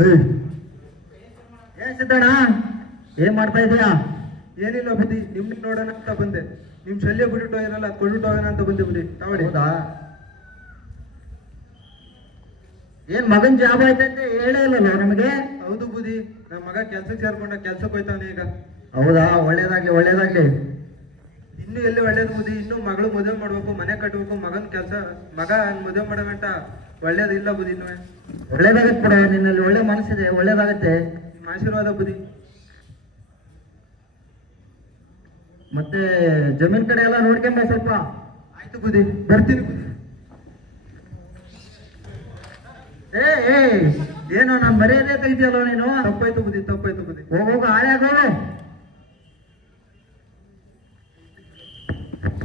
ಏನ್ ಸಿದ್ದಣ್ಣ, ಏನ್ ಮಾಡ್ತಾ ಇದೀಯಾ? ಏನಿಲ್ಲ ಬುದ್ಧಿ, ನಿಮ್ಗೆ ನೋಡೋಣ ಅಂತ ಬಂದೆ. ನಿಮ್ ಶಲ್ಯ ಬಿಟ್ಬಿಟ್ಟು ಇರಲ್ಲ, ಅದು ಕೊಟ್ಬಿಟ್ಟು ಹೋಗೋಣ ಅಂತ ಬಂದೆ ಬುದ್ಧಿ. ತಗೊಳ್ಳಿ. ಹೌದಾ? ಏನ್ ಮಗನ್ ಜಾಬ್ ಆಯ್ತಂತೆ ಹೇಳೇ ಇಲ್ಲಲ್ಲ ನಮಗೆ? ಹೌದು ಬುದ್ಧಿ, ನಮ್ಮ ಮಗ ಕೆಲ್ಸಕ್ಕೆ ಸೇರ್ಕೊಂಡ, ಕೆಲ್ಸಕ್ಕೆ ಹೋಯ್ತಾವನೆ ಈಗ. ಹೌದಾ? ಒಳ್ಳೇದಾಗ್ಲಿ ಒಳ್ಳೇದಾಗ್ಲಿ. ಇನ್ನು ಎಲ್ಲಿ ಒಳ್ಳೇದು ಬುದ್ಧಿ, ಇನ್ನು ಮಗಳು ಮದುವೆ ಮಾಡ್ಬೇಕು, ಮನೆ ಕಟ್ಟಬೇಕು, ಮಗನ್ ಕೆಲಸ ಮಗ ಮದುವೆ ಮಾಡೋ ಗಂಟ ಒಳ್ಳೇದಿಲ್ಲ ಬುದ್ಧಿ. ಇನ್ನು ಒಳ್ಳೇದಾಗತ್ತೆ ಬಿಡ, ನಿನ್ನಲ್ಲಿ ಒಳ್ಳೆ ಮನಸ್ಸಿದೆ, ಒಳ್ಳೇದಾಗತ್ತೆ. ನಿಮ್ಮ ಆಶೀರ್ವಾದ ಬುದ್ಧಿ. ಮತ್ತೆ ಜಮೀನ್ ಕಡೆ ಎಲ್ಲ ನೋಡ್ಕೊಂಡ ಸ್ವಲ್ಪ. ಆಯ್ತು ಬುದ್ಧಿ, ಬರ್ತೀನಿ ಬುದ್ಧಿ. ಏ ಏನು ನಾನು ಮರ್ಯಾದೆ ತೆಗಿತೀಯಲ್ಲ ನೀನು? ತಪ್ಪಾಯ್ತು ಬುದ್ಧಿ, ತಪ್ಪಾಯ್ತು ಬುದ್ಧಿ. ಹೋಗ ಹಾಳೆ ಆಗೋದು.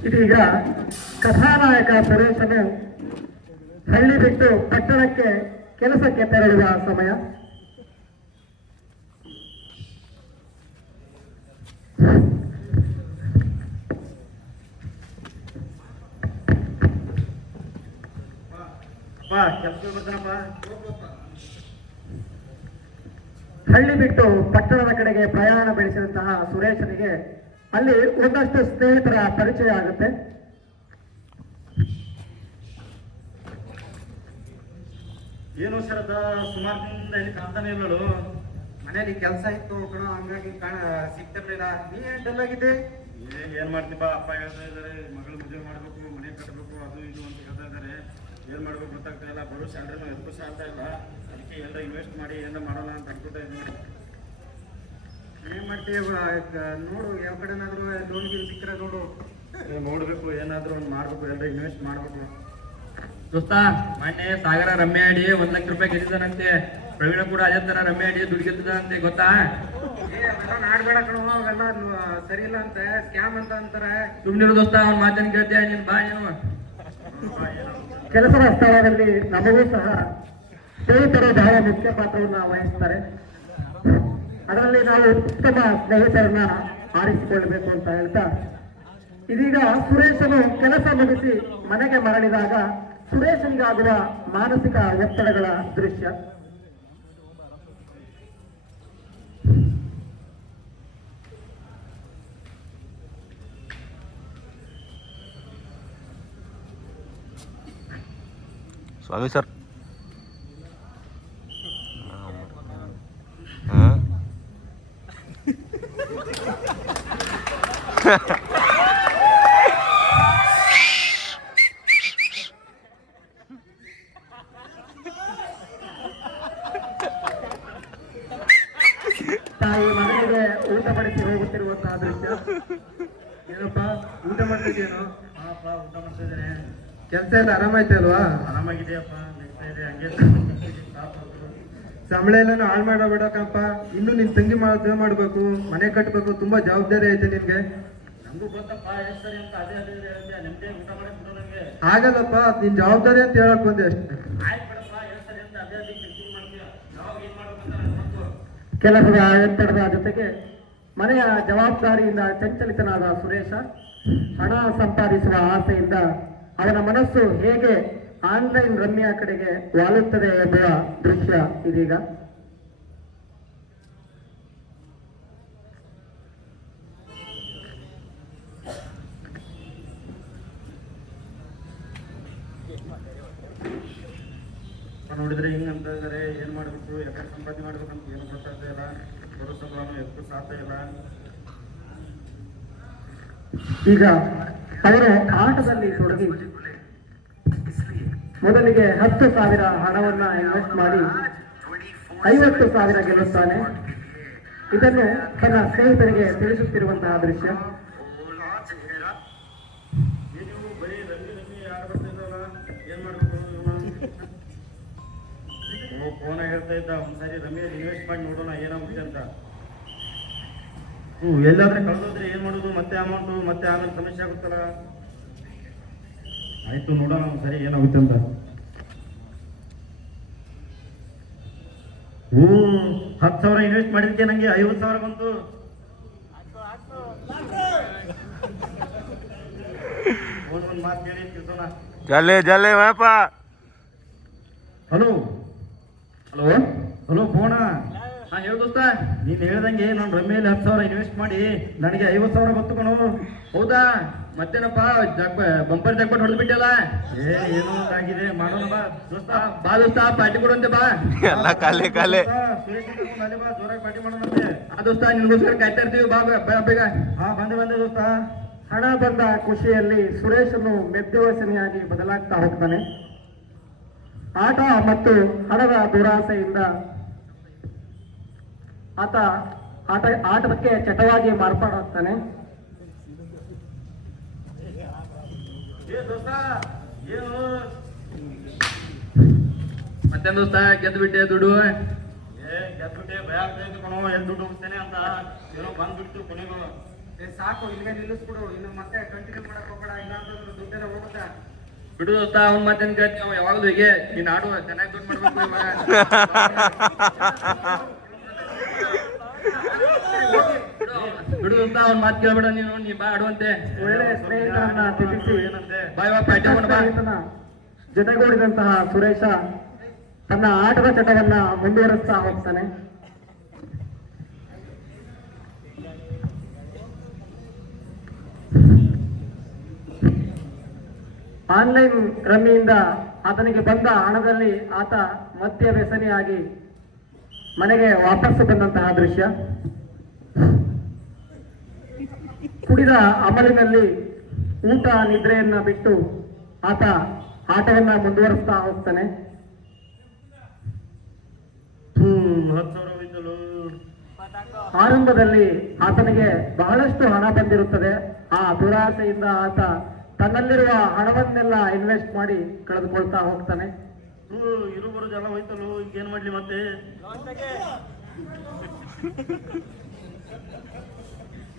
ಇದೀಗ ಕಥಾನಾಯಕ ಸುರೇಶನು ಹಳ್ಳಿ ಬಿಟ್ಟು ಪಟ್ಟಣಕ್ಕೆ ಕೆಲಸಕ್ಕೆ ತೆರಳುವ ಸಮಯ. ಹಳ್ಳಿ ಬಿಟ್ಟು ಪಟ್ಟಣದ ಕಡೆಗೆ ಪ್ರಯಾಣ ಬೆಳೆಸಿದಂತಹ ಸುರೇಶನಿಗೆ ಅಲ್ಲಿ ಒಂದಷ್ಟು ಸ್ನೇಹಿತರ ಪರಿಚಯ ಆಗುತ್ತೆ. ಏನು ಶರದ, ಸುಮಾರು ದಿನದಿಂದ ಇಲ್ಲಿ ಕಾಣ್ತಾನೆ ಇಲ್ಲಳು. ಮನೇಲಿ ಕೆಲಸ ಇತ್ತು ಕಣ, ಹಂಗಾಗಿ ಸಿಗ್ತಿರ್ಲಿಲ್ಲ. ನೀ ಏನ್ ಡಲ್ ಆಗಿದೆ? ಏನ್ ಮಾಡ್ತೀಪ, ಅಪ್ಪ ಹೇಳ್ತಾ ಇದಾರೆ ಮಗಳು ಮದುವೆ ಮಾಡ್ಬೇಕು, ಮನೆ ಕಟ್ಟಬೇಕು, ಅದು ಇದು ಅಂತ ಹೇಳ್ತಾ ಇದಾರೆ. ಏನ್ ಮಾಡ್ಬೇಕು ಗೊತ್ತಾಗ್ತಾ ಇಲ್ಲ. ಬರೋ ಸ್ಯಾಲ್ರಿನೂ ಎದಕ್ಕೂ ಸಾಲ್ತಾ ಇಲ್ಲ. ಅದಕ್ಕೆ ಎಲ್ಲ ಇನ್ವೆಸ್ಟ್ ಮಾಡಿ ಏನಾರ ಮಾಡೋಣ ಅಂತ ಅನ್ಕೋತಾ ಇದ್ದೀನಿ. ಏನ್ ಮಾಡ್ತೀವಿ ನೋಡು, ಯಾವ ಕಡೆನಾದ್ರೂ ಲೋನ್ ಗಿಲ್ ಸಿಕ್ಕರೆ ನೋಡು. ನೋಡ್ಬೇಕು, ಏನಾದ್ರೂ ಒಂದು ಮಾಡ್ಬೇಕು, ಎಲ್ಲ ಇನ್ವೆಸ್ಟ್ ಮಾಡ್ಬೇಕು. ದೋಸ್ತ, ಮೊನ್ನೆ ಸಾಗರ ರಮ್ಯ ಆಡಿ 1 ಲಕ್ಷ ರೂಪಾಯಿ ಗೆದ್ದಿದ್ದಾನಂತೆ. ಪ್ರವೀಣ ಕೂಡ ಅದೇ ತರ ರಮ್ಯ ಆಡಿ ದುಡ್ಡು ಗೆದ್ದಿದ್ದಾನಂತೆ, ಗೊತ್ತಾ? ನಾಡ್ಬೇಡ ಕಣ, ಅವೆಲ್ಲ ಸರಿ ಇಲ್ಲ ಅಂತ, ಸ್ಕ್ಯಾಮ್ ಅಂತ ಅಂತಾರೆ. ಸುಮ್ನಿರು ದೋಸ್ತ, ಅವ್ನ ಮಾತನ್ನು ಕೇಳ್ತೀಯ ನೀನ್? ಬಾ ನೀನು. ಕೆಲಸದ ಸ್ಥಳದಲ್ಲಿ ನಮಗೂ ಸಹ ಸ್ನೇಹಿತರು ಬಹಳ ಮುಖ್ಯ ಪಾತ್ರವನ್ನು ವಹಿಸ್ತಾರೆ. ಅದರಲ್ಲಿ ನಾವು ಉತ್ತಮ ಸ್ನೇಹಿತರನ್ನ ಆರಿಸಿಕೊಳ್ಬೇಕು ಅಂತ ಹೇಳ್ತಾ, ಇದೀಗ ಸುರೇಶನು ಕೆಲಸ ಮುಗಿಸಿ ಮನೆಗೆ ಮರಳಿದಾಗ ಸುರೇಶನಿಗಾಗುವ ಮಾನಸಿಕ ಒತ್ತಡಗಳ ದೃಶ್ಯ. ಸ್ವಾಮಿ ಸರ್, ತಾಯಿ ಮಗನಿಗೆ ಊಟ ಬಡಿಸಿ ಹೋಗುತ್ತಿರುವಂತಹ ದೃಶ್ಯ. ಏನಪ್ಪ ಊಟ ಮಾಡ್ತಿದ್ಯೇನೋ? ಹಾಪ್ಪ, ಊಟ ಮಾಡ್ತಾ ಇದ್ದೇನೆ. ಕೆಲಸ ಎಲ್ಲ ಆರಾಮಾಯ್ತು ಅಲ್ವಾ? ಆರಾಮಾಗಿದೆಯಪ್ಪ, ನಡೀತಾ ಇದೆ ಹಂಗೆ. ಸಂಬಳ ಎಲ್ಲ ಹಾಳು ಮಾಡಬೇಡಕ್ಕಪ್ಪ. ಇನ್ನು ನಿನ್ ತಂಗಿ ಮದುವೆ ಮಾಡ್ಬೇಕು, ಮನೆ ಕಟ್ಟಬೇಕು, ತುಂಬಾ ಜವಾಬ್ದಾರಿ ಐತೆ ನಿನ್ಗೆ. ನಮಗೂ ಗೊತ್ತಪ್ಪ, ಎಷ್ಟು ಸರಿ ಅಂತ ಅದೇ ಅದೇ ಹೇಳ್ತೀಯ. ನಿಮ್ದೇ ಊಟ ಮಾಡಕ್ ಬಿಡೋ ನಂಗೆ ಆಗಲ್ಲಪ್ಪ, ನಿನ್ ಜವಾಬ್ದಾರಿ ಅಂತ ಹೇಳಕ್ ಬಂದೆ ಅಷ್ಟೇ. ಆಯ್ತು ಬಿಡಪ್ಪ, ಎಷ್ಟು ಸರಿ ಅಂತ ಅದೇ ಅದೇ ಕೆಲಸ ಮಾಡ್ತೀಯ. ಯಾವಾಗ ಏನ್ ಮಾಡ್ಬೇಕಂತ ಕೆಲಸದ ಒತ್ತಡದ ಜೊತೆಗೆ ಮನೆಯ ಜವಾಬ್ದಾರಿಯಿಂದ ಚಂಚಲಿತನಾದ ಸುರೇಶ ಹಣ ಸಂಪಾದಿಸುವ ಆಸೆಯಿಂದ ಅವನ ಮನಸ್ಸು ಹೇಗೆ ಆನ್ಲೈನ್ ರಮ್ಯ ಕಡೆಗೆ ವಾಲುತ್ತದೆ ಎಂಬುವ ದೃಶ್ಯ ಇದೀಗ. ನೋಡಿದ್ರೆ ಹಿಂಗ ಅಂತ ಇದಾರೆ. ಏನ್ ಮಾಡ್ಬೇಕು, ಯಾಕಂದ್ರೆ ಸಂಪಾದನೆ ಮಾಡ್ಬೇಕಂತ ಏನು ಗೊತ್ತಾಗ್ತಾ ಇಲ್ಲ. ಬರೋ ಸಂಬಳನು ಎದಕ್ಕೂ ಸಾಧ್ಯ ಇಲ್ಲ. ಈಗ ಅವರು ಆಟದಲ್ಲಿ ತೊಡಗಿ ಮೊದಲಿಗೆ 10,000 ಹಣವನ್ನ ಇನ್ವೆಸ್ಟ್ ಮಾಡಿ 50,000 ಗೆಲ್ಲುತ್ತಾನೆ. ಇದನ್ನು ತನ್ನ ಸ್ನೇಹಿತರಿಗೆ ತಿಳಿಸುತ್ತಿರುವಂತಹ ದೃಶ್ಯ. ನೀವು ಬರೀ ರಮ್ಮಿ ರಮ್ಮಿ ಆಡ್ಬರ್ತಿದ್ದಲ್ಲ, ಏನ್ ಮಾಡ್ಬೇಕು? ಫೋನ್ ಹೇಳ್ತಾ ಇದ್ದ, ಒಂದ್ಸರಿ ರಮ್ಮಿಯಲ್ಲಿ ಇನ್ವೆಸ್ಟ್ ಮಾಡಿ ನೋಡೋಣ ಏನಾಗುತ್ತೆ ಅಂತ. ಎಲ್ಲಾದ್ರೆ ಕಳೆದೋದ್ರೆ ಏನ್ ಮಾಡೋದು? ಮತ್ತೆ ಅಮೌಂಟು, ಮತ್ತೆ ಆಮೇಲೆ ಸಮಸ್ಯೆ ಆಗುತ್ತಲ್ಲ. ಆಯ್ತು, ನೋಡೋಣ ಒಂದ್ಸರಿ ಏನಾಗುತ್ತೆ ಅಂತ. 10,000 ಇನ್ವೆಸ್ಟ್ ಮಾಡಿದ್ಕೆ ನಂಗೆ 50,000 ಬಂತು. ಒಂದ್ ಮಾತು ಕೇಳಿ ತಿಳ್ಸೋಣ. ಜಲ್ಲೆ ಜಲ್ಲೆ ವಾಪ. ಹಲೋ ಹಲೋ ಹಲೋ ಬೋಣ, ಹಾ ಹೇಳು ದೋಸ್ತ. ನೀನ್ ಹೇಳ್ದಂಗೆ ನಾನು ರಮ್ಮೇಲಿ 10,000 ಇನ್ವೆಸ್ಟ್ ಮಾಡಿ ನನಗೆ 50,000 ಗೊತ್ತು ಕಣೋ. ಹೌದಾ? ಮತ್ತೇನಪ್ಪ ಬಂಪರ್ ಜಾಕ್ಪಾಟ್ ಹೊಡೆದು ಬಿಟ್ಟಲ್ಲ. ಏನೋ ಒಂದಾಗಿದೆ, ಮಾಡೋಣ ಬಾ ದೋಸ್ತ. ಬಾ ದೋಸ್ತ, ಪಾರ್ಟಿ ಕೊಡುವಂತೆ ಬಾ. ಎಲ್ಲ ಕಾಲೇ ಕಾಲೇ. ಸುರೇಶ್ ಅಲ್ಲಿ ಬಾ, ಜೋರಾಗಿ ಪಾರ್ಟಿ ಮಾಡೋಣಂತೆ. ಆ ದೋಸ್ತ ನಿನ್ಗೋಸ್ಕರ ಕಾಯ್ತಾ ಇರ್ತೀವಿ, ಬಾ ಬೇಗ. ಹಾ ಬಂದೆ ದೋಸ್ತ. ಹಣ ಬಂದ ಖುಷಿಯಲ್ಲಿ ಸುರೇಶನು ಮೆದ್ದುವಸನಿಯಾಗಿ ಬದಲಾಗ್ತಾ ಹೋಗ್ತಾನೆ. ಆಟ ಮತ್ತು ಹಣದ ದುರಾಸೆಯಿಂದ ಆಟಕ್ಕೆ ಚಟವಾಗಿ ಮಾರ್ಪಾಡಾಗ್ತಾನೆ. ದೋಸ್ತ ಏನು ಮತ್ತೇನ್ ದೋಸ್ತ, ಗೆದ್ದು ಬಿಟ್ಟೆ ದುಡ್ಡು? ಗೆದ್ಬಿಟ್ಟೆ, ಭಯ ಆಗ್ತೈತೆ ಕಣೋ, ಎಲ್ಲಿ ದುಡ್ಡು ಹೋಗ್ತೇನೆ ಅಂತ. ಏನೋ ಬಂದ್ಬಿಡ್ತು ಕೊನೆಗೂ. ಸಾಕು, ಇಲ್ಲಿಗೆ ನಿಲ್ಲಿಸ್ಬಿಡು, ಇನ್ನು ಮತ್ತೆ ಕಂಟಿನ್ಯೂ ಮಾಡಕ್ ಹೋಗ್ಬೇಡ, ಇಲ್ಲಾಂತಂದ್ರೆ ದುಡ್ಡೆಲ್ಲ ಹೋಗುತ್ತಾ. ಬಿಡು ದೋಸ್ತ, ಅವ್ನ ಮಾತೇನ್ ಕೇಳ್ತೀವಿ, ಅವ ಯಾವಾಗಲೂ ಹೀಗೆ. ನೀನ್ ಆಡುವ ಚೆನ್ನಾಗಿ ದುಡ್ಡು ಮಾಡ್ಬೇಕು ಇವಾಗ. ಬಿಡು ದೋಸ್ತ, ಅವ್ನ ಮಾತು ಕೇಳ್ಬೇಡ ನೀ ಬಾ ಆಡುವಂತೆ. ಒಳ್ಳೆ ಸ್ನೇಹಿತರನ್ನ ತ್ಯಜಿಸಿ ಏನಂತೆ? ಬಾ ಇವಾಗ ಪಾರ್ಟಿ ಮಾಡೋಣ ಬಾ. ಸ್ನೇಹಿತನ ಜೊತೆಗೂಡಿದಂತಹ ಸುರೇಶ ತನ್ನ ಆಟದ ಚಟವನ್ನ ಮುಂದುವರಿಸ್ತಾ ಹೋಗ್ತಾನೆ. ಆನ್ಲೈನ್ ರಮ್ಮಿಯಿಂದ ಆತನಿಗೆ ಬಂದ ಹಣದಲ್ಲಿ ಆತ ಮದ್ಯ ವ್ಯಸನಿಯಾಗಿ ಮನೆಗೆ ವಾಪಸ್ಸು ಬಂದಂತಹ ದೃಶ್ಯ. ಕುಡಿದ ಅಮಲಿನಲ್ಲಿ ಊಟ ನಿದ್ರೆಯನ್ನ ಬಿಟ್ಟು ಆತ ಆಟವನ್ನ ಮುಂದುವರಿಸ್ತಾ ಹೋಗ್ತಾನೆ. 10,000 ಹೋಯ್ತಲು. ಆರಂಭದಲ್ಲಿ ಆತನಿಗೆ ಬಹಳಷ್ಟು ಹಣ ಬಂದಿರುತ್ತದೆ. ಆ ದುರಾಸೆಯಿಂದ ಆತ ತನ್ನಲ್ಲಿರುವ ಹಣವನ್ನೆಲ್ಲ ಇನ್ವೆಸ್ಟ್ ಮಾಡಿ ಕಳೆದುಕೊಳ್ತಾ ಹೋಗ್ತಾನೆ. ಇರು ಬರೋದು ಎಲ್ಲ ಹೋಯ್ತಲು, ಈಗ ಏನ್ ಮಾಡ್ಲಿ ಮತ್ತೆ?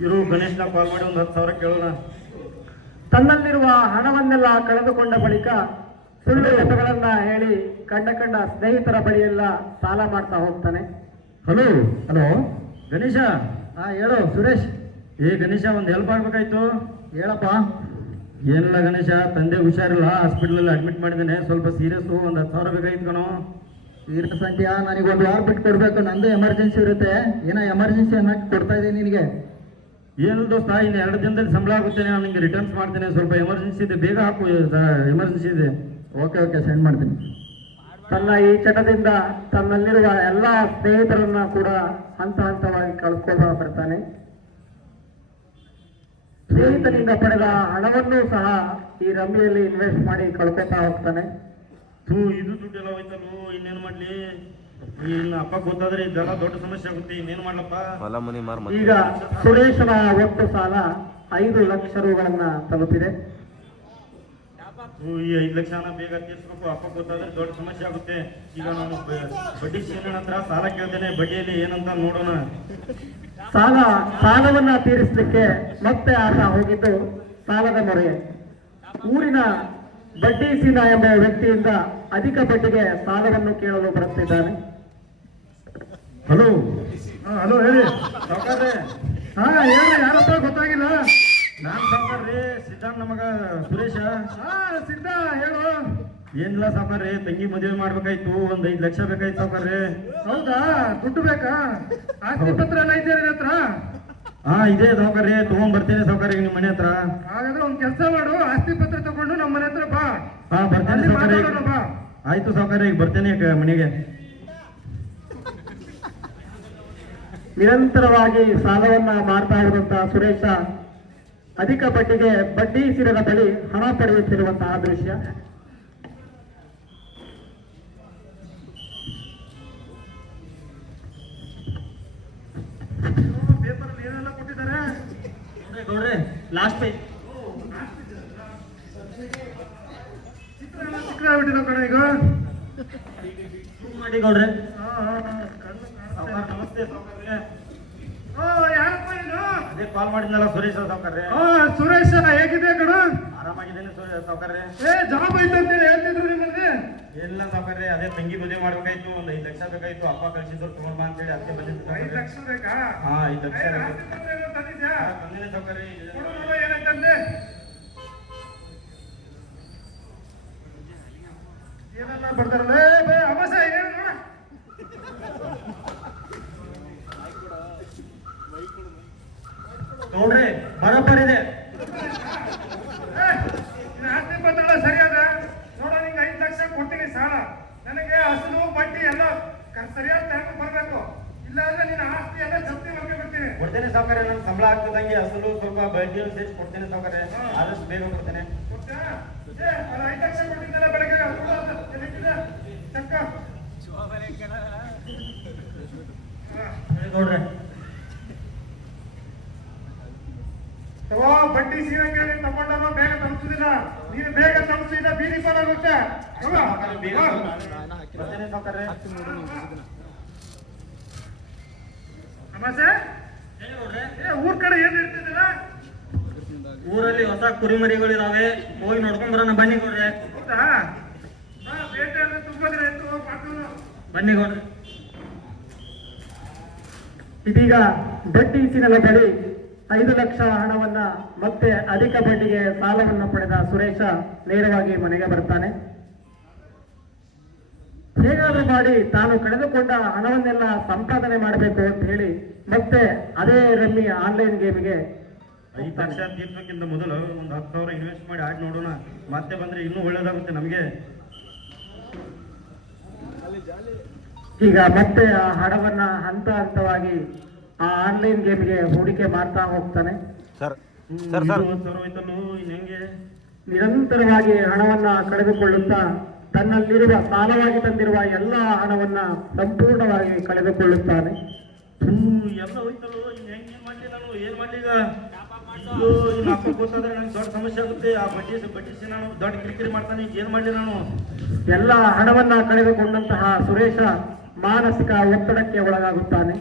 ಇರು, ಗಣೇಶ್ನ ಕಾಲ್ ಮಾಡಿ ಒಂದು 10,000 ಕೇಳೋಣ. ತನ್ನಲ್ಲಿರುವ ಹಣವನ್ನೆಲ್ಲ ಕಳೆದುಕೊಂಡ ಬಳಿಕ ಸುಳ್ಳು ನೆಪಗಳನ್ನ ಹೇಳಿ ಕಂಡ ಸ್ನೇಹಿತರ ಬಳಿಯೆಲ್ಲ ಸಾಲ ಮಾಡ್ತಾ ಹೋಗ್ತಾನೆ. Hello hello, Ganesha. ಹೇಳು ಸುರೇಶ್. ಗಣೇಶ, ಒಂದು ಹೆಲ್ಪ್ ಆಗ್ಬೇಕಾಯ್ತು. ಹೇಳಪ್ಪ. ಏನಿಲ್ಲ ಗಣೇಶ, ತಂದೆ ಹುಷಾರಿಲ್ಲ, ಹಾಸ್ಪಿಟಲ್ ಅಡ್ಮಿಟ್ ಮಾಡಿದ್ದೇನೆ, ಸ್ವಲ್ಪ ಸೀರಿಯಸ್, ಒಂದು 10,000 ಬೇಕಾಯ್ತು ಕಣೋ. ಸೀರಿಯಸ್ ಅಂತೀಯಾ? ನನಗೆ ಒಂದು ವಾರ ಬಿಟ್ಟು ಕೊಡ್ಬೇಕು, ನಂದು ಎಮರ್ಜೆನ್ಸಿ ಇರುತ್ತೆ. ಏನೋ ಎಮರ್ಜೆನ್ಸಿ ಅನ್ನಕ್ಕೆ ಕೊಡ್ತಾ ಇದ್ದೀನಿ ನಿನಗೆ. ಏನು ದೋಸ್ತ, ಇನ್ನು 2 ದಿನದಲ್ಲಿ ಸಂಬಳ ಆಗುತ್ತೆ, ನಾನು ನಿಮಗೆ ರಿಟರ್ನ್ಸ್ ಮಾಡ್ತೇನೆ. ಸ್ವಲ್ಪ ಎಮರ್ಜೆನ್ಸಿ ಇದೆ, ಬೇಗ ಹಾಕು, ಎಮರ್ಜೆನ್ಸಿ ಇದೆ. ಓಕೆ ಸೆಂಡ್ ಮಾಡ್ತೀನಿ. ತನ್ನ ಈ ಚಟದಿಂದ ತನ್ನಲ್ಲಿರುವ ಎಲ್ಲ ಸ್ನೇಹಿತರನ್ನ ಕೂಡ ಹಂತವಾಗಿ ಕಳ್ಕೊಳ್ತಾ ಬರ್ತಾನೆ. ಸ್ನೇಹಿತನಿಂದ ಪಡೆದ ಹಣವನ್ನೂ ಸಹ ಈ ರಮ್ಮಿಯಲ್ಲಿ ಇನ್ವೆಸ್ಟ್ ಮಾಡಿ ಕಳ್ಕೊತಾ ಹೋಗ್ತಾನೆ. ಇದು ದುಡ್ಡೆಲ್ಲ ಹೋಯ್ತಲು, ಇನ್ನೇನು ಮಾಡ್ಲಿ? ಇನ್ನು ಅಪ್ಪ ಗೊತ್ತಾದ್ರೆ ಇದೆಲ್ಲ ದೊಡ್ಡ ಸಮಸ್ಯೆ ಆಗುತ್ತೆ, ಇನ್ನೇನು ಮಾಡ್ಲಪ್ಪ? ಹೊಲ ಮನಿ ಮಾರ್ ಈಗ ಸುರೇಶನ ಒಟ್ಟು ಸಾಲ 5 ಲಕ್ಷ ರೂಗಳನ್ನ ತಲುಪಿದೆ. ಈ 5 ಲಕ್ಷ ಹಣ ಬೇಗ ತೀರ್ಸ್ಬೇಕು, ಅಪ್ಪ ಗೊತ್ತಾದ್ರೆ ದೊಡ್ಡ ಸಮಸ್ಯೆ ಆಗುತ್ತೆ. ಈಗ ನಾನು ಬಡ್ಡಿ ಸೇನನ ಹತ್ರ ಸಾಲ ಕೇಳ್ತೇನೆ, ಬಡ್ಡಿಯಲ್ಲಿ ಏನಂತ ನೋಡೋಣ. ಸಾಲವನ್ನ ತೀರಿಸಲಿಕ್ಕೆ ಮತ್ತೆ ಆತ ಹೋಗಿದ್ದು ಸಾಲದ ಮೊರೆಗೆ. ಊರಿನ ಬಡ್ಡಿ ಸೀನಾ ಎಂಬ ವ್ಯಕ್ತಿಯಿಂದ ಅಧಿಕ ಬಡ್ಡಿಗೆ ಸಾಲವನ್ನು ಕೇಳಲು ಬರುತ್ತಿದ್ದಾನೆ. ಹಲೋ ಹಲೋ, ಹೇಳಿ ಸಾವುಕಾರ್ರೆ. ಯಾರಪ್ಪ ಗೊತ್ತಾಗಿಲ್ಲ? ನಾನ್ ಸಾವುಕಾರ್ರಿ, ಸಿದ್ಧಾಂತ ನಮಗ ಸುರೇಶ. ಸಿದ್ಧ, ಹೇಳು. ಏನಿಲ್ಲ ಸಾವುಕಾರ್ರಿ, ತಂಗಿ ಮದುವೆ ಮಾಡ್ಬೇಕಾಯ್ತು, ಒಂದು 5 ಲಕ್ಷ ಬೇಕಾಯ್ತು ಸಾವುಕಾರ್ರಿ. ಹೌದಾ? ದುಡ್ಡು ಬೇಕಾ? ಆಸ್ತಿ ಪತ್ರ ಎಲ್ಲ ಇದೆಯಾ ನಿನ್ನ ಹತ್ರ? ಇದೆ ಸಾವುಕಾರ್ರಿ, ತಗೊಂಡ್ ಬರ್ತೇನೆ ಸಾವುಕಾರ್ರಿ ನಿಮ್ಮ ಮನೆ ಹತ್ರ. ಹಾಗಾದ್ರೆ ಒಂದ್ ಕೆಲಸ ಮಾಡು, ಆಸ್ತಿ ಪತ್ರ ತಗೊಂಡು ನಮ್ಮ ಮನೆ ಹತ್ರ ಬಾ. ಬರ್ತೇನೆ ಸಾವುಕಾರ್ರಿ. ಬಾ. ಆಯ್ತು ಸಾವುಕಾರ್ರಿ, ಈಗ ಬರ್ತೇನೆ ಮನೆಗೆ. ನಿರಂತರವಾಗಿ ಸಾಲವನ್ನ ಮಾಡ್ತಾ ಇರುವಂತಹ ಸುರೇಶ ಅಧಿಕ ಬಡ್ಡಿಗೆ ಬಡ್ಡಿ ಸಿರದ ಬಳಿ ಹಣ ಪಡೆಯುತ್ತಿರುವಂತಹ ದೃಶ್ಯ. ಪೇಪರ್ ಏನೆಲ್ಲ ಕೊಟ್ಟಿದ್ದಾರೆ ಗೌಡ್ರೆ, ಲಾಸ್ಟ್ ಪೇಜ್. ಚಿತ್ರ ಆಗ್ಬಿಟ್ಟಿದೆ ಕಣ ಈಗ. ಮಾಡಿ ಗೌಡ್ರೆ. ನಮಸ್ತೆ ಸಾವುಕಾರ್ರೆ. ಯಾರಪ್ಪ ಇದು? ಅದೇ ಕಾಲ್ ಮಾಡಿದ್ನಲ್ಲ, ಸುರೇಶ ಸಾವುಕಾರ್ರೆ. ಸುರೇಶ, ಹೇಗಿದೆ ಕಣ? ಆರಾಮಾಗಿದ್ದೇನೆ ಸಾವುಕಾರ್ರೆ. ಜಾಬ್ ಐತೆ ಅಂತ ಹೇಳ್ತಿದ್ರು ನಿಮ್ಮಲ್ಲಿ. ಎಲ್ಲ ಸಾವುಕಾರ್ರೆ, ಅದೇ ತಂಗಿ ಮದುವೆ ಮಾಡ್ಬೇಕಾಯ್ತು, ಒಂದು 5 ಲಕ್ಷ ಬೇಕಾಯ್ತು, ಅಪ್ಪ ಕಳ್ಸಿದ್ರು ತಗೊಂಡ್ ಬಾ ಅಂತೇಳಿ ಅದಕ್ಕೆ ಬಂದಿದ್ದು. 5 ಲಕ್ಷ ಬೇಕಾ? 5 ಲಕ್ಷ ತಂದಿದ್ಯಾ? ತಂದಿದೆ ಸಾವುಕಾರ್ರೆ. ಏನಾಯ್ತಂದೆ? ಏನೆಲ್ಲ ಬರ್ತಾರಲ್ಲ, ಅಮಾಸ ಏನು ನೋಡ. ನೋಡ್ರಿ ಬರೋಬ್ಬರಿದೆ. ಆಸ್ತಿ ಪತ್ರ ಸರಿಯಾದ ನೋಡ, ನಿಂಗೆ 5 ಲಕ್ಷ ಕೊಡ್ತೀನಿ ಸಾಲ. ನನಗೆ ಅಸಲು ಬಡ್ಡಿ ಎಲ್ಲ ಸರಿಯಾದ ಟೈಮ್ ಬರ್ಬೇಕು, ಇಲ್ಲ ಅಂದ್ರೆ ನಿನ್ನ ಆಸ್ತಿ ಎಲ್ಲ ಜಪ್ತಿ ಮಾಡ್ಕೊಂಡ್ಬಿಡ್ತೀನಿ. ಕೊಡ್ತೇನೆ ಸಾವುಕಾರ, ನನ್ ಸಂಬಳ ಆಗ್ತದಂಗೆ ಅಸಲು ಸ್ವಲ್ಪ ಬಡ್ಡಿ ಸೇರಿಸಿ ಕೊಡ್ತೇನೆ ಸಾವುಕಾರ, ಆದಷ್ಟು ಬೇಗ ಕೊಡ್ತೇನೆ. ಕೊಡ್ತೀಯಾ? ಏ, ಅದು 5 ಲಕ್ಷ ಕೊಟ್ಟಿದ್ದಲ್ಲ ಬೆಳಗ್ಗೆ, ಚಕ್ಕ ನೋಡ್ರಿ ತಗೋ, ಬಡ್ಡಿ ಸೀರಂಗೆ ನೀನು ತಗೊಂಡವ ಬೇಗ ತಲುಪಿಸಿದಿಲ್ಲ. ನೀನು ಬೇಗ ತಲುಪಿಸಿದ ಬೀದಿ ಪಾಲಾಗುತ್ತೆ. ಬರ್ತೇನೆ ಸಾವುಕಾರ. ನಮಸ್ತೆ. ಏ, ಊರ್ ಕಡೆ ಏನ್ ಇರ್ತಿದ್ದೀರಾ? ಊರಲ್ಲಿ ಹೊಸ ಕುರಿಮರಿಗಳಿದಾವೆ, ಹೋಗಿ ನೋಡ್ಕೊಂಡ್ ಬರೋಣ ಬನ್ನಿ ಕೊಡ್ರಿ. ಹೌದಾ? ಬೇಟೆ ಅಂದ್ರೆ ತುಂಬಿದ್ರೆ ಎತ್ತು ಪಾಟು. ಬನ್ನಿ ಕೊಡ್ರಿ. ಇದೀಗ ಬಡ್ಡಿ ಇಸಿನ ಬಳಿ 5 ಲಕ್ಷ ಹಣವನ್ನ ಮತ್ತೆ ಅಧಿಕ ಬಡ್ಡಿಗೆ ಸಾಲವನ್ನು ಪಡೆದ ಸುರೇಶ ನೇರವಾಗಿ ಮನೆಗೆ ಬರ್ತಾನೆ. ಹೇಗಾದ್ರೂ ಮಾಡಿ ತಾನು ಕಳೆದುಕೊಂಡ ಹಣವನ್ನೆಲ್ಲ ಸಂಪಾದನೆ ಮಾಡಬೇಕು ಅಂತ ಹೇಳಿ ಮತ್ತೆ ಅದೇ ರಮ್ಮಿ ಆನ್ಲೈನ್ ಗೇಮಿಗೆ 5 ಲಕ್ಷ ತೀರ್ಸೋಕ್ಕಿಂತ ಮೊದಲು ಒಂದು 10,000 ಇನ್ವೆಸ್ಟ್ ಮಾಡಿ ಆಡಿ ನೋಡೋಣ, ಮತ್ತೆ ಬಂದ್ರೆ ಇನ್ನೂ ಒಳ್ಳೇದಾಗುತ್ತೆ ನಮಗೆ. ಈಗ ಮತ್ತೆ ಆ ಹಣವನ್ನ ಹಂತ ಹಂತವಾಗಿ ಆ ಆನ್ಲೈನ್ ಗೇಮ್ಗೆ ಹೂಡಿಕೆ ಮಾಡ್ತಾ ಹೋಗ್ತಾನೆ. ಸರ್ ಸರ್ ಸರ್ ಹೆಂಗೆ ನಿರಂತರವಾಗಿ ಹಣವನ್ನ ಕಳೆದುಕೊಳ್ಳುತ್ತಾ ತನ್ನಲ್ಲಿರುವ ಸಾಲವಾಗಿ ತಂದಿರುವ ಎಲ್ಲ ಹಣವನ್ನ ಸಂಪೂರ್ಣವಾಗಿ ಕಳೆದುಕೊಳ್ಳುತ್ತಾನೆ. ಎಲ್ಲ ಹೋಯ್ತಲ್ಲೋ, ಹೆಂಗೆ ಮಾಡ್ಲಿ ನಾನು, ಏನ್ ಮಾಡ್ಲಿ ಈಗ? ಅಪ್ಪ ಗೊತ್ತಾದ್ರೆ ನಂಗೆ ದೊಡ್ಡ ಸಮಸ್ಯೆ ಆಗುತ್ತೆ. ಆ ಬಡ್ಡಿಸಿ ನಾನು ದೊಡ್ಡ ಕಿರಿಕಿರಿ ಮಾಡ್ತಾನೆ, ಈಗ ಏನ್ ಮಾಡ್ಲಿ ನಾನು? ಎಲ್ಲ ಹಣವನ್ನ ಕಳೆದುಕೊಂಡಂತಹ ಸುರೇಶ ಮಾನಸಿಕ ಒತ್ತಡಕ್ಕೆ ಒಳಗಾಗುತ್ತಾನೆ.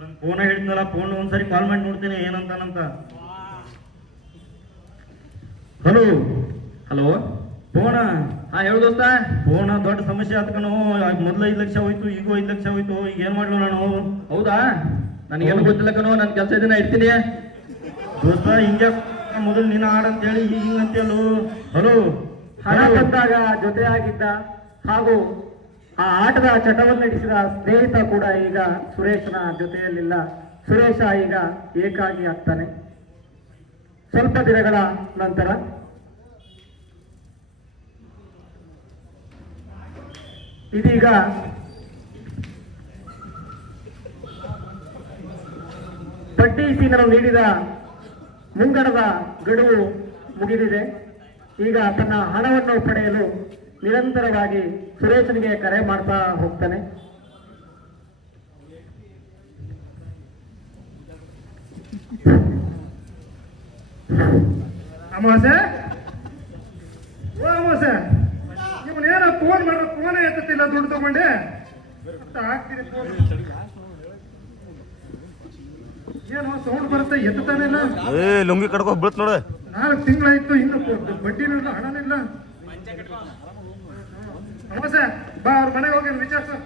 ನನ್ ಫೋನ್ ಹೇಳಿದ್ನಲ್ಲ, ಫೋನ್ ಒಂದ್ಸರಿ ಕಾಲ್ ಮಾಡಿ ನೋಡ್ತೀನಿ ಏನಂತಾನಂತ. ಹಲೋ ಹಲೋ, ಫೋನ ಹಾ ಹೇಳು ದೋಸ್ತ. ಫೋನ ದೊಡ್ಡ ಸಮಸ್ಯೆ ಆತ್ಕನು. ಮೊದ್ಲು 5 ಲಕ್ಷ ಹೋಯ್ತು, ಈಗೂ 5 ಲಕ್ಷ ಹೋಯ್ತು, ಈಗ ಏನ್ ಮಾಡ್ಲು ನಾನು? ಹೌದಾ? ನನಗೇನು ಗೊತ್ತಿಲ್ಲ ಕಣೋ, ನನ್ನ ಕೆಲಸ ಇದನ್ನ ಇರ್ತೀನಿ. ದೋಸ್ತ ಹಿಂಗೆ ಮೊದಲು ನಿನ್ನ ಆಡಂತೇಳಿ ಈಗ ಹಿಂಗಂತೇಳು. ಹಲೋ, ಹಣ ಬಂದಾಗ ಜೊತೆಯಾಗಿದ್ದ ಹಾಗೂ ಆ ಆಟದ ಚಟವನ್ನು ನಡೆಸಿದ ಸ್ನೇಹಿತ ಕೂಡ ಈಗ ಸುರೇಶನ ಜೊತೆಯಲ್ಲಿಲ್ಲ. ಸುರೇಶ ಈಗ ಏಕಾಗಿ ಆಗ್ತಾನೆ. ಸ್ವಲ್ಪ ದಿನಗಳ ನಂತರ ಇದೀಗ ಬಡ್ಡಿ ಸೀನರು ನೀಡಿದ ಮುಂಗಡದ ಗಡುವು ಮುಗಿದಿದೆ. ಈಗ ತನ್ನ ಹಣವನ್ನು ಪಡೆಯಲು ನಿರಂತರವಾಗಿ ಸುರೇಶನಿಗೆ ಕರೆ ಮಾಡ್ತಾ ಹೋಗ್ತಾನೆ. ಅಮಾವಾಸ್ಯೆ, ಓ ಅಮಾವಾಸ್ಯೆ, ಇವನೇನ ಫೋನ್ ಮಾಡೋ ಫೋನೇ ಎತ್ತುತ್ತಿಲ್ಲ, ದುಡ್ಡು ತಗೊಂಡೆ ಹಾಕ್ತೀನಿ ಫೋನ್. ಏನೋ ಸೌಂಡ್ ಬರುತ್ತೆ, ಎತ್ತಾನೆ ಇಲ್ಲ. ಏ ಲುಂಗಿ ಕಡ್ಕೊ ಬೀಳ್ತ್ ನೋಡು. 4 ತಿಂಗಳಾಯ್ತು, ಇನ್ನು ಬಡ್ಡಿನೂ ಇಲ್ಲ, ಹಣನೂ ಇಲ್ಲ. ಅಮಾವಾಸ್ಯೆ, ಬಾ ಅವ್ರ ಮನೆಗೆ ಹೋಗಿ ವಿಚಾರಿಸು.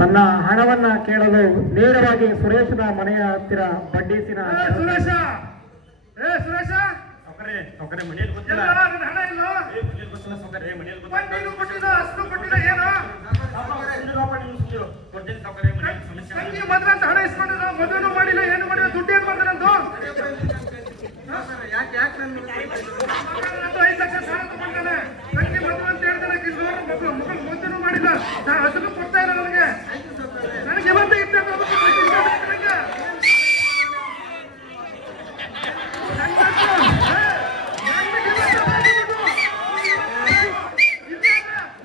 ತನ್ನ ಹಣವನ್ನ ಕೇಳಲು ನೇರವಾಗಿ ಸುರೇಶನ ಮನೆಯ ಹತ್ತಿರ ಬಡ್ಡಿಸಿನ ಸುರೇಶ, ಸುರೇಶ, ಸೌಕರ್ಯ ಮನೇಲಿ ಗೊತ್ತಿಲ್ಲ. ಎಲ್ಲ ನಿನ್ನ ಹಣ ಇಲ್ಲ, ಮನೇಲಿ ಗೊತ್ತಿಲ್ಲ ಸೌಕರ್ಯ, ಮನೇಲಿ ಬಡ್ಡಿನೂ ಕೊಟ್ಟಿಲ್ಲ, ಅಷ್ಟು ಕೊಟ್ಟಿಲ್ಲ, ಏನು ಕೊಡ್ತೀನಿ ಸೌಕರ್ಯ, ಮನೇಲಿ ಸಮಸ್ಯೆ. ತಂಗಿ ಮದ್ವೆ ಅಂತ ಹಣ ಇಸ್ಕೊಂಡಿಲ್ಲ, ಮದುವೆನೂ ಮಾಡಿಲ್ಲ, ಏನು ಮಾಡಿಲ್ಲ, ದುಡ್ಡು ಏನ್ ಮಾಡ್ತಾನಂದು? ಯಾಕೆ 5 ಲಕ್ಷ ಸಾಲ ತಗೊಂಡಾನೆ. ತಂಗಿ ಮದುವೆ ಅಂತ ಹೇಳ್ತಾನೆ, ಮದುವೆನೂ ಮಾಡಿಲ್ಲ, ಅಸಲು ಕೊಡ್ತಾ ಇಲ್ಲ ನನಗೆ. ನನಗೆ ಇವತ್ತೇ ಇತ್ತು ನನಗೆ.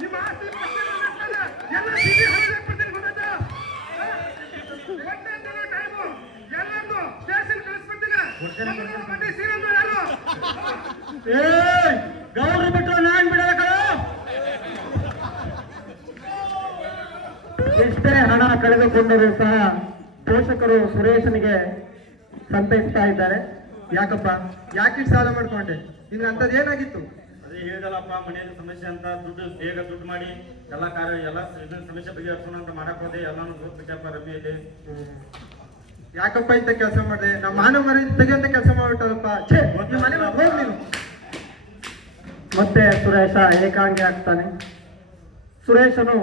ನಿಮ್ಮ ಆಸ್ತಿ ಎಲ್ಲ ಸಿಗಿ ಹಣಕ್ಕೆ ಬರ್ತೀನಿ ಗೊತ್ತಾಯ್ತಾ? ಟೈಮು ಎಲ್ಲರನ್ನು ಸ್ಟೇಷನ್ ಕಳಿಸ್ಬಿಡ್ತೀನಿ. ಬಡ್ಡಿ ಸೀರಂದು ಯಾರು? ಗೌಡ್ರು ಬಿಟ್ಟರು ನಾನ್ ಬಿಡಲ್ಲ ಕಣೋ. ಎಷ್ಟೇ ಹಣ ಕಳೆದುಕೊಂಡರೂ ಸಹ ಪೋಷಕರು ಸುರೇಶನಿಗೆ ಸಂತೈಸ್ತಾ ಇದ್ದಾರೆ. ಯಾಕಪ್ಪ, ಯಾಕೆ ಸಾಲ ಮಾಡ್ಕೊಂಡೆ? ನಿನ್ಗೆ ಅಂತದ್ ಏನಾಗಿತ್ತು? ಅದೇ ಹೇಳಿದಲ್ಲಪ್ಪ, ಮನೆಯಲ್ಲಿ ಸಮಸ್ಯೆ ಅಂತ ಬೇಗ ದುಡ್ಡು ಮಾಡಿ ಎಲ್ಲ ಎಲ್ಲ ಸಮಸ್ಯೆ ಬಗೆಹರಿಸೋಣ ಅಂತ ಮಾಡಕ್ ಹೋದೆ. ಎಲ್ಲಾನು ಗೊತ್ತಿಟ್ಟಪ್ಪ ರಮ್ಮಿಯಲ್ಲಿ. ಯಾಕಪ್ಪ ಇಂತ ಕೆಲಸ ಮಾಡಿದೆ? ನಮ್ಮ ಮಾನವ ಮರಿ ತೆಗೆಯಂತ ಕೆಲಸ ಮಾಡ್ಬಿಟ್ಟಲ್ಲಪ್ಪ. ಮನೆಗೆ ಹೋಗ್ ನೀನು. ಮತ್ತೆ ಸುರೇಶ ಏಕಾಂಗಿ ಆಗ್ತಾನೆ. ಸುರೇಶನು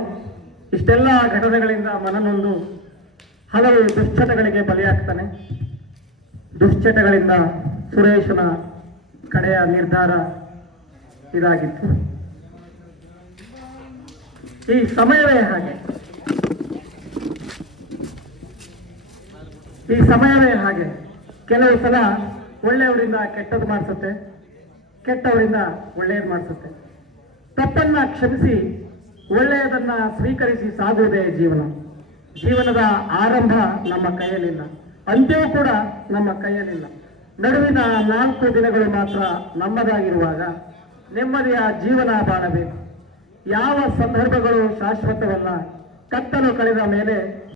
ಇಷ್ಟೆಲ್ಲ ಘಟನೆಗಳಿಂದ ಮನನೊಂದು ಹಲವು ದುಶ್ಚಟಗಳಿಗೆ ಬಲಿಯಾಗ್ತಾನೆ. ದುಶ್ಚಟಗಳಿಂದ ಸುರೇಶನ ಕಡೆಯ ನಿರ್ಧಾರ ಇದಾಗಿತ್ತು. ಈ ಸಮಯವೇ ಹಾಗೆ, ಈ ಸಮಯವೇ ಹಾಗೆ. ಕೆಲವು ಸಲ ಒಳ್ಳೆಯವರಿಂದ ಕೆಟ್ಟದ್ದು ಮಾಡಿಸುತ್ತೆ, ಕೆಟ್ಟವರಿಂದ ಒಳ್ಳೆಯದು ಮಾಡಿಸುತ್ತೆ. ತಪ್ಪನ್ನ ಕ್ಷಮಿಸಿ ಒಳ್ಳೆಯದನ್ನ ಸ್ವೀಕರಿಸಿ ಸಾಗುವುದೇ ಜೀವನ. ಜೀವನದ ಆರಂಭ ನಮ್ಮ ಕೈಯಲ್ಲಿಲ್ಲ, ಅಂತ್ಯವೂ ಕೂಡ ನಮ್ಮ ಕೈಯಲ್ಲಿಲ್ಲ. ನಡುವಿನ 4 ದಿನಗಳು ಮಾತ್ರ ನಮ್ಮದಾಗಿರುವಾಗ ನೆಮ್ಮದಿಯ ಜೀವನ ಬಾಳಬೇಕು. ಯಾವ ಸಂದರ್ಭಗಳು ಶಾಶ್ವತವಲ್ಲ. ಕತ್ತಲು ಕಳೆದ ಮೇಲೆ